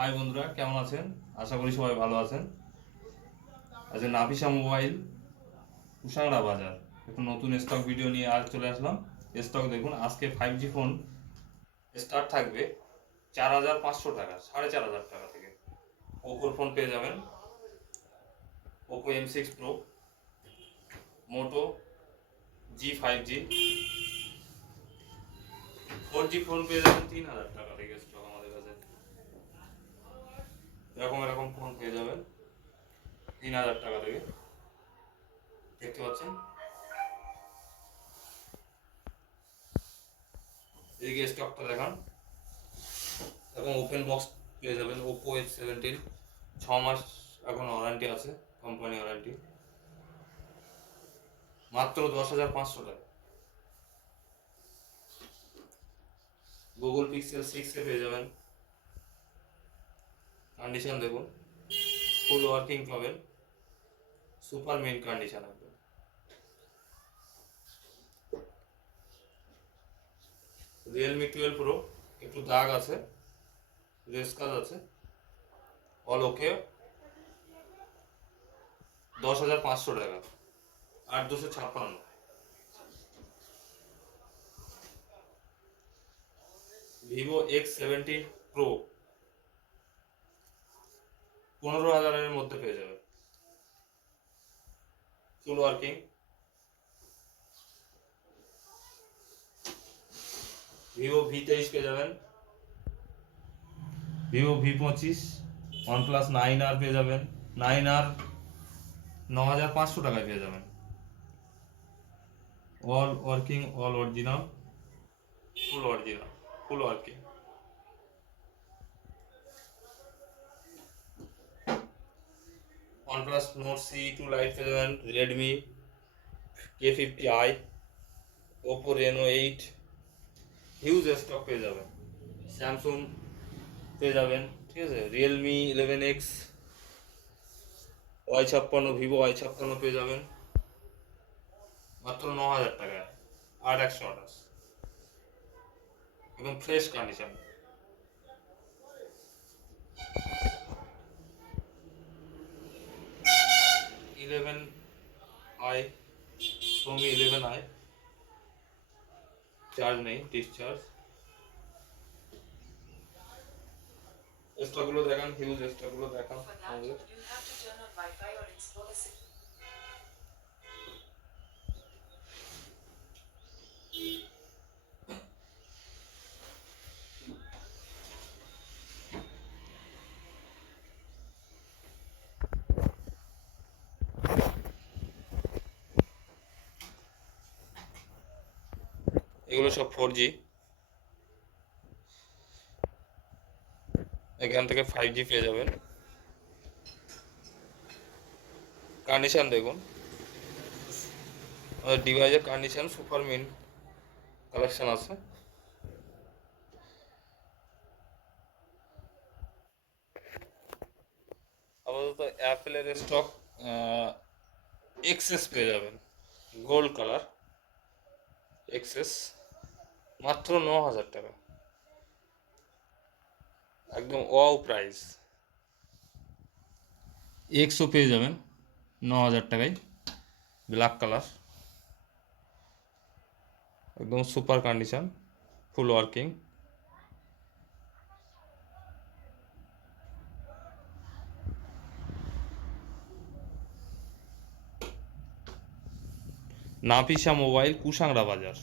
High বন্ধুরা, কেমন আছেন? আশা করি সবাই ভালো আছেন। আজ নাফিসা মোবাইল কুশাংরা বাজার একটু নতুন স্টক ভিডিও নিয়ে আজ চলে আসলাম। স্টক দেখুন, আজকে 5G ফোন স্টার্ট থাকবে 4,500 টাকা, 4,500 টাকা থেকে। ওপোর ফোন পেয়ে যাবেন, ওপো M6 Pro, মোটো G5G, 4G ফোন পেয়ে যাবেন 3,000 টাকা থেকে। স্টক আমাদের কাছে এরকম ফোন পেয়ে যাবেন 3,000 টাকা থেকে, দেখতে পাচ্ছেন। এদিকে স্টকটা দেখান। এবং ওপেন বক্স পেয়ে যাবেন ওপো F17, 6 মাস এখন ওয়ারেন্টি আছে, কোম্পানি ওয়ারেন্টি, মাত্র 10,500 টাকা। গুগল পিক্সেল 6 পেয়ে যাবেন, কন্ডিশন দেখুন, ফুল ওয়ার্কিং পাবেন, সুপার মেন কন্ডিশন একদম। রিয়েলমি 12 Pro, একটু দাগ আছে, রেস কাজ আছে, অল ওকে, 10,500 টাকা, 8,256। ভিভো X70 Pro, 15,000-এর মধ্যে পেয়ে যাবে, ফুল ওয়ার্কিং। ভিভো V23 পেয়ে যাবেন, ভিভো V25, OnePlus 9R পেয়ে যাবেন, 9R 9,500 টাকায় পেয়ে যাবেন, অল ওয়ার্কিং, অল অরিজিনাল, ফুল working. OnePlus Nord CE2 Lite পেয়ে যাবেন, Redmi K50i, Oppo Reno 8, huge stock পেয়ে যাবেন। স্যামসুং পেয়ে যাবেন, ঠিক আছে, Realme 11X, Y56, Vivo Y56 পেয়ে যাবেন মাত্র 9,000 টাকায়, 8,128, এবং fresh condition. Xiaomi 11i, charge নেই, ডিসচার্জ। স্টকগুলো দেখান, হিউজ স্টকগুলো দেখান আমাদের। এগুলো সব 4G, এখান থেকে 5G পেয়ে যাবেন। কন্ডিশন দেখুন, আমাদের ডিভাইসের কন্ডিশন সুপার মিন কালেকশন আছে। আপাতত অ্যাপেলের স্টক এক্সেস পেয়ে যাবেন, গোল্ড কালার এক্সেস, মাত্র 9,000 টাকা, একদম ওয়াও প্রাইস। এক্সও পেয়ে যাবেন 9,000 টাকায়, ব্ল্যাক কালার, একদম সুপার কন্ডিশন, ফুল ওয়ার্কিং। নাফিসা মোবাইল কুশাংরা বাজার।